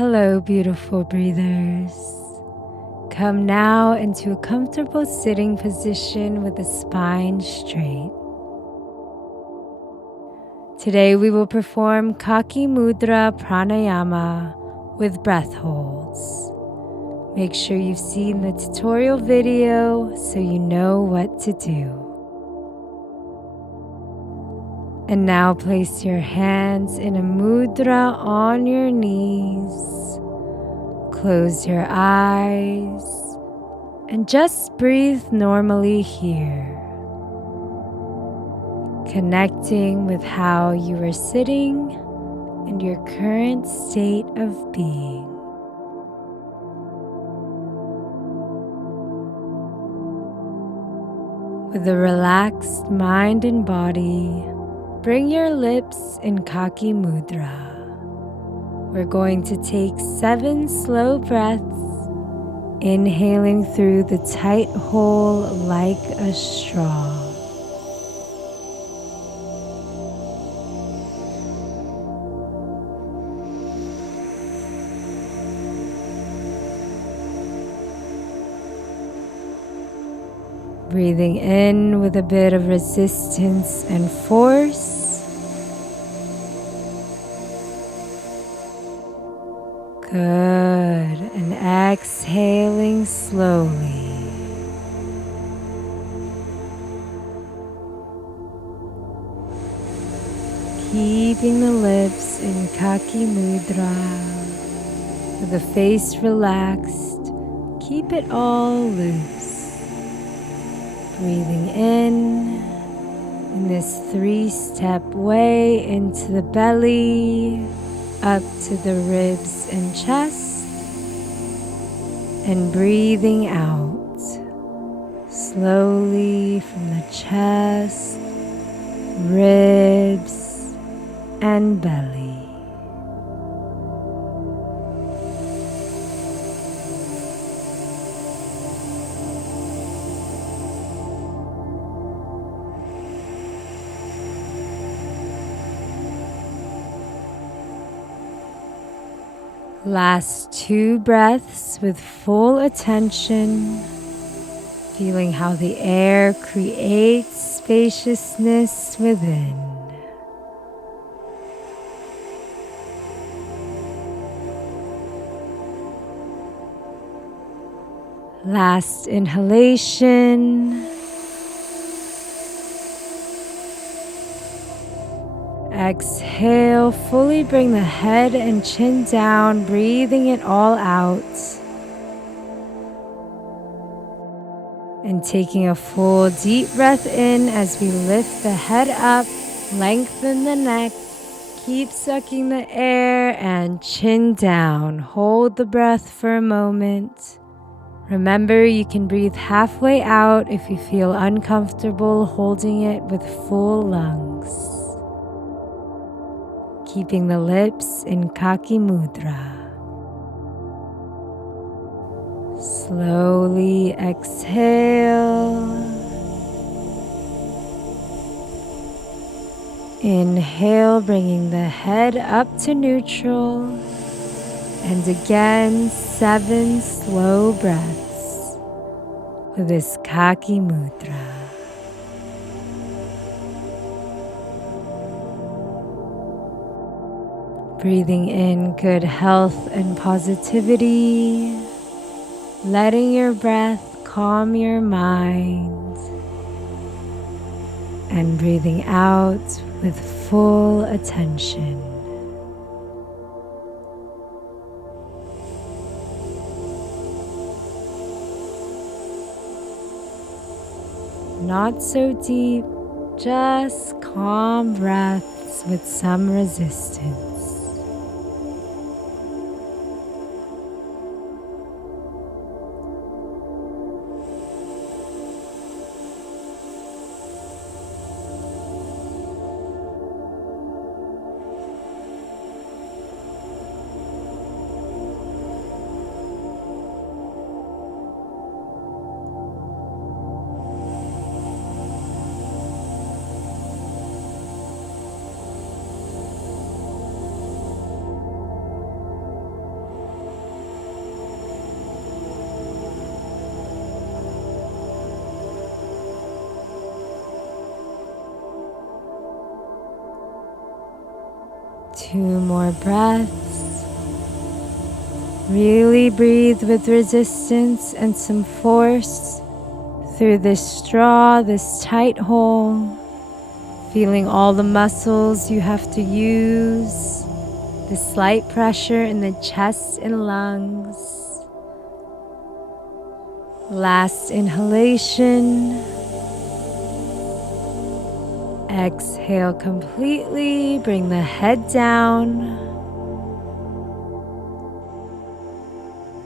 Hello, beautiful breathers. Come now into a comfortable sitting position with the spine straight. Today we will perform Kaki Mudra Pranayama with breath holds. Make sure you've seen the tutorial video so you know what to do. And now place your hands in a mudra on your knees. Close your eyes and just breathe normally here. Connecting with how you are sitting and your current state of being. With a relaxed mind and body, bring your lips in Kaki Mudra. We're going to take 7 slow breaths, inhaling through the tight hole like a straw. Breathing in with a bit of resistance and force. Good. And exhaling slowly. Keeping the lips in Kaki Mudra. With the face relaxed, keep it all loose. Breathing in this 3-step way into the belly, up to the ribs and chest, and breathing out slowly from the chest, ribs, and belly. Last 2 breaths with full attention, feeling how the air creates spaciousness within. Last inhalation. Exhale, fully bring the head and chin down, breathing it all out. And taking a full deep breath in as we lift the head up, lengthen the neck, keep sucking the air and chin down. Hold the breath for a moment. Remember, you can breathe halfway out if you feel uncomfortable holding it with full lungs. Keeping the lips in Kaki Mudra. Slowly exhale. Inhale, bringing the head up to neutral. And again, 7 slow breaths with this Kaki Mudra. Breathing in good health and positivity, letting your breath calm your mind, and breathing out with full attention. Not so deep, just calm breaths with some resistance. 2 more breaths. Really breathe with resistance and some force through this straw, this tight hole. Feeling all the muscles you have to use, the slight pressure in the chest and lungs. Last inhalation. Exhale completely, bring the head down.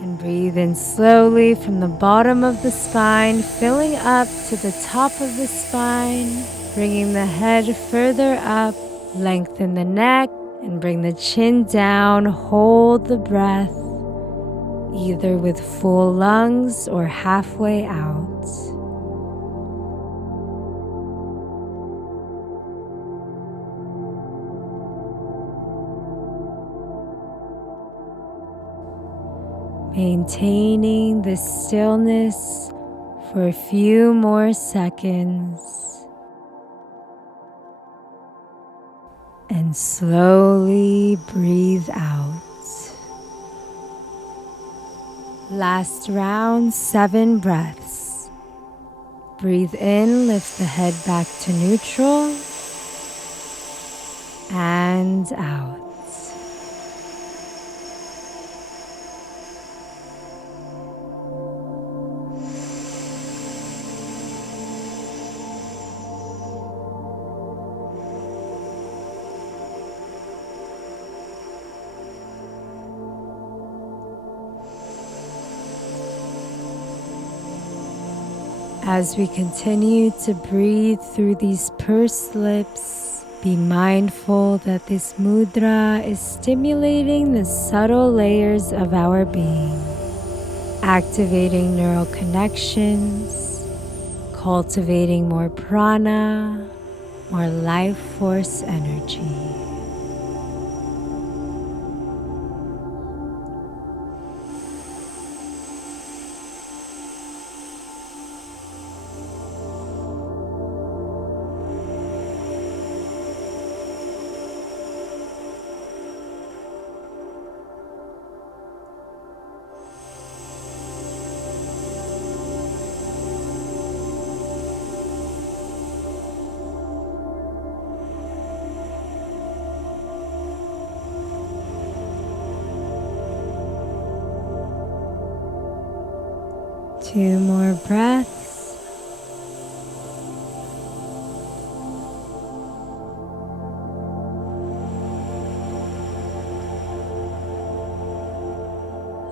And breathe in slowly from the bottom of the spine, filling up to the top of the spine. Bringing the head further up, lengthen the neck and bring the chin down. Hold the breath, either with full lungs or halfway out. Maintaining the stillness for a few more seconds. And slowly breathe out. Last round, 7 breaths. Breathe in, lift the head back to neutral. And out. As we continue to breathe through these pursed lips, be mindful that this mudra is stimulating the subtle layers of our being, activating neural connections, cultivating more prana, more life force energy. Two more breaths.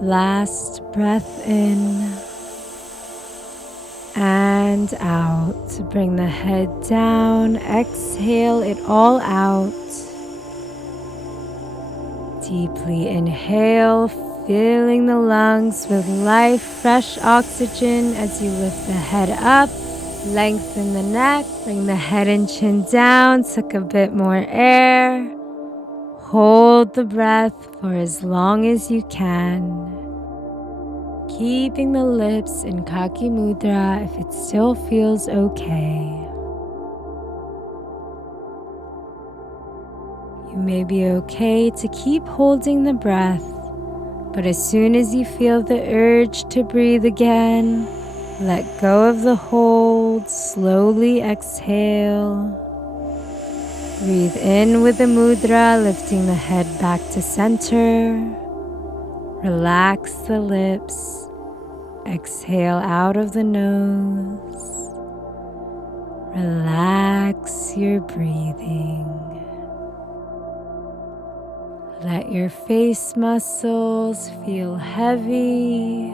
Last breath in and out. Bring the head down. Exhale it all out. Deeply inhale, filling the lungs with life, fresh oxygen as you lift the head up. Lengthen the neck, bring the head and chin down, suck a bit more air. Hold the breath for as long as you can. Keeping the lips in Kaki Mudra if it still feels okay. You may be okay to keep holding the breath, but as soon as you feel the urge to breathe again, let go of the hold, slowly exhale. Breathe in with the mudra, lifting the head back to center. Relax the lips. Exhale out of the nose. Relax your breathing. Let your face muscles feel heavy.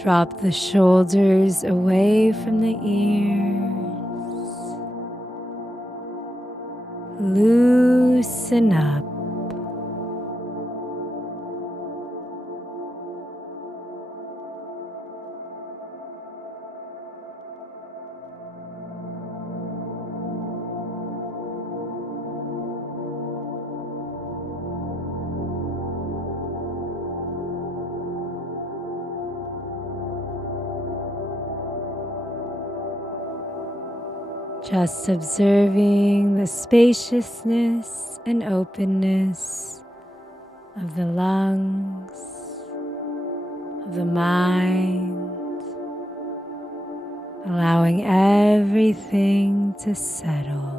Drop the shoulders away from the ears. Loosen up. Just observing the spaciousness and openness of the lungs, of the mind, allowing everything to settle.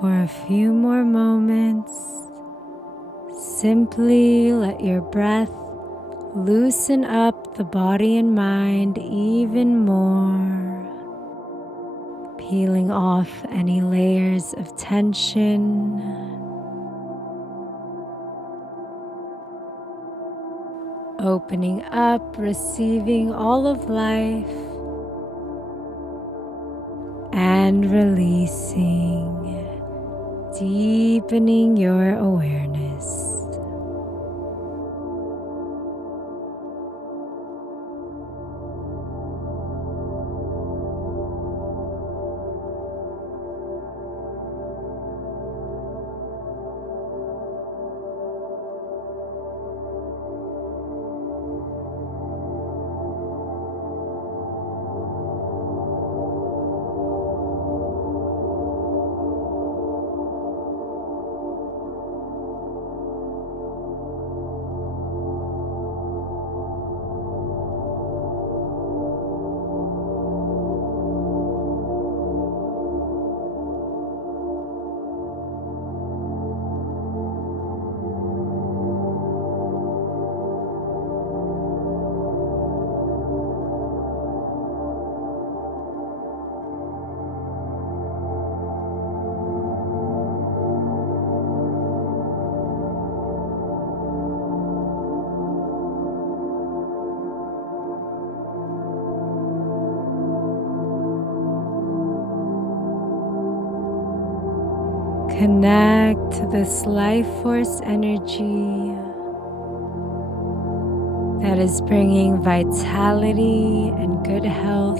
For a few more moments, simply let your breath loosen up the body and mind even more, peeling off any layers of tension, opening up, receiving all of life, and releasing, deepening your awareness. Connect to this life force energy that is bringing vitality and good health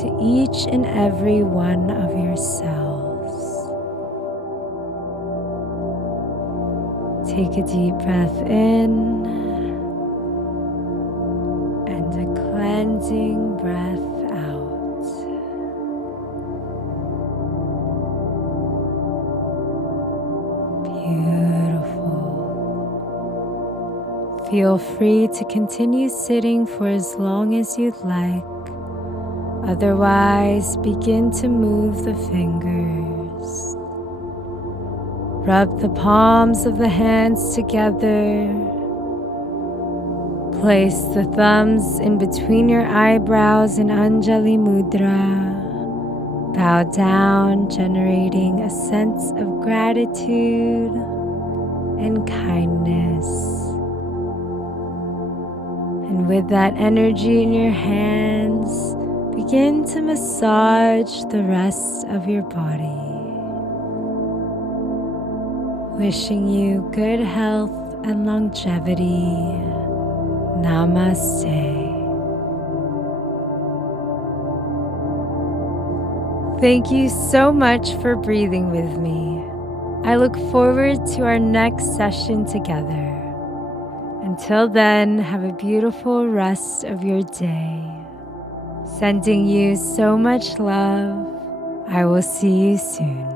to each and every one of your cells. Take a deep breath in and a cleansing breath out. Beautiful. Feel free to continue sitting for as long as you'd like. Otherwise, begin to move the fingers. Rub the palms of the hands together. Place the thumbs in between your eyebrows in Anjali Mudra. Bow down, generating a sense of gratitude and kindness. And with that energy in your hands, begin to massage the rest of your body. Wishing you good health and longevity. Namaste. Thank you so much for breathing with me. I look forward to our next session together. Until then, have a beautiful rest of your day. Sending you so much love. I will see you soon.